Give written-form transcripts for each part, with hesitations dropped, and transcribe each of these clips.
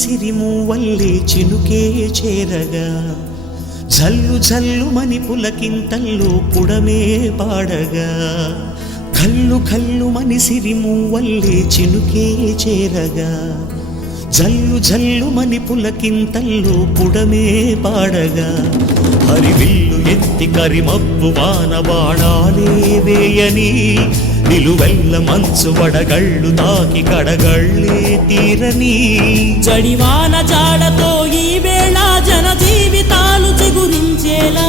సిరిమూవల్లే చినుకే చేరగా జల్లు జల్లుమని పులకింతల్లో పుడమే పాడగా కల్లు కల్లుమని సిరిమూవల్లే చినుకే చేరగా జల్లు జల్లుమని పులకింతల్లో పుడమే పాడగా హరివిల్లు ఎత్తి కరిమబ్బు వాన బాణాలే వేయని నిలువెల్ల మంచు వడగళ్ళు తాకి కడగళ్ళే తీరని జడివాన జాడతో ఈ వేళ జన జీవితాలు చిగురించేలా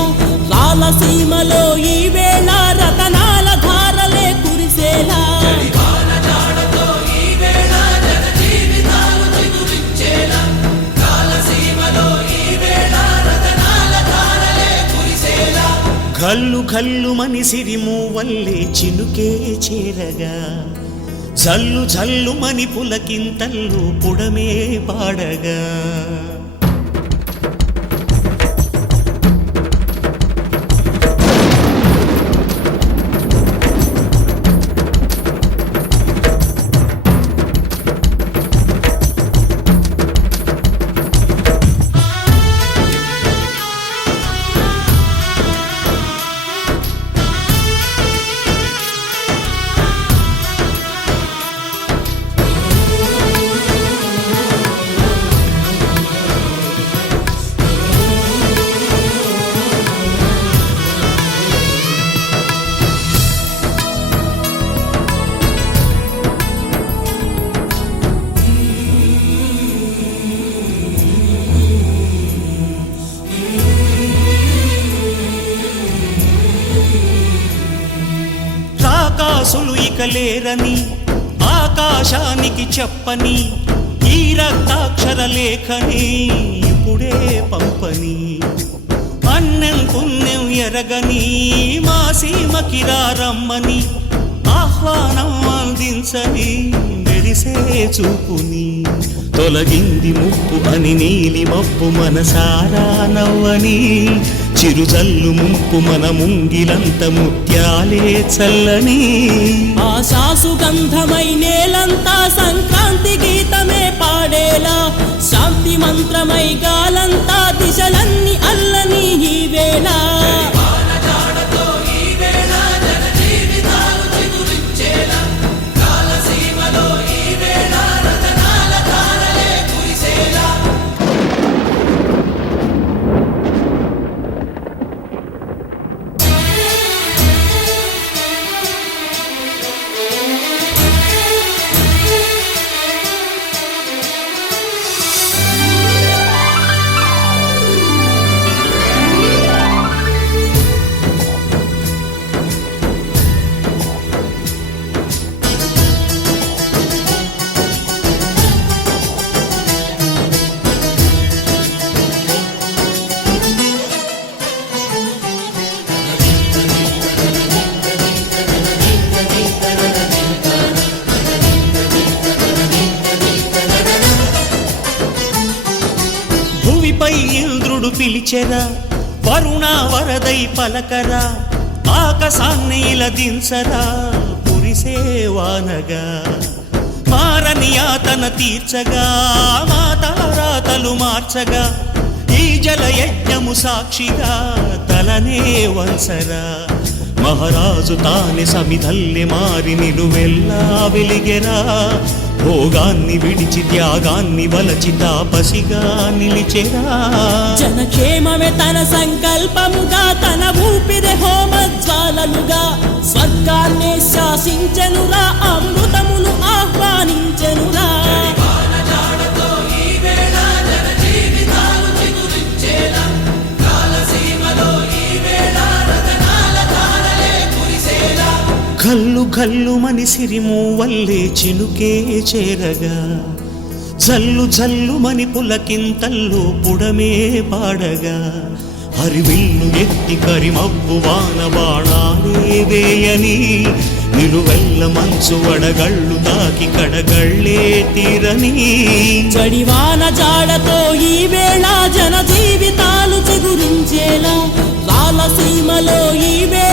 రాలసీమలో ఈ వేళ రతనాల ధారలే కురిసేలా కల్లు కల్లుమని సిరిమూవల్లే చినుకే చేరగా జల్లు జల్లుమని పులకింతల్లో పుడమే పాడగా రాకాసులు ఇక లేరని ఆకాశానికి చెప్పని ఈ రక్తాక్షర లేఖని ఇప్పుడే పంపని అన్నం పుణ్యం ఎరగని మా సీమకి రమ్మని ఆహ్వానం అందించని మెరిసే చూపుని తొలగింది ముప్పు అని నీలి మబ్బు మనసారా నవ్వని చిరుజల్లు ముంపు మన ముంగిలంత ముత్యాలే చల్లని ఆశాసు గంధమై నేలంతా సంక్రాంతి గీతమే పాడేలా శాంతి మంత్రమై గాలంతా దిశలన్నీ అల్లని ఈ వేళ ఇంద్రుడు పిలిచెరా వరుణ వరదై పలకరా ఆకాశాన్ని ఇలా దించరా కురిసే వానగా మారని యాతన తీర్చగా మా తలరాతలు మార్చగా ఈ జల యజ్ఞము సాక్షిగా తలనే వంచరా మహారాజు తానే సమిధల్లె మారి నిలువెల్లా వెలిగెరా భోగాన్ని విడిచి త్యాగాన్ని వలచి తాపసిగా నిలిచెరా జనక్షేమమే తన సంకల్పముగా తన ఊపిరి హోమజ్వాలలుగా స్వర్గాన్ని శాసించెనురా అమృతమును ఆహ్వానించెనురా కల్లు కల్లుమని సిరిమూవల్లే చినుకే చేరగా జల్లు జల్లుమని పులకింతల్లో పుడమే పాడగా హరివిల్లు ఎత్తి కరిమబ్బు వాన బాణాలే వేయని నిలువెల్ల మంచు వడగళ్ళు తాకి కడగళ్ళే తీరని జడివాన జాడతో ఈ వేళ జన జీవితాలు చిగురించేలా రాలసీమలో ఈ వేళ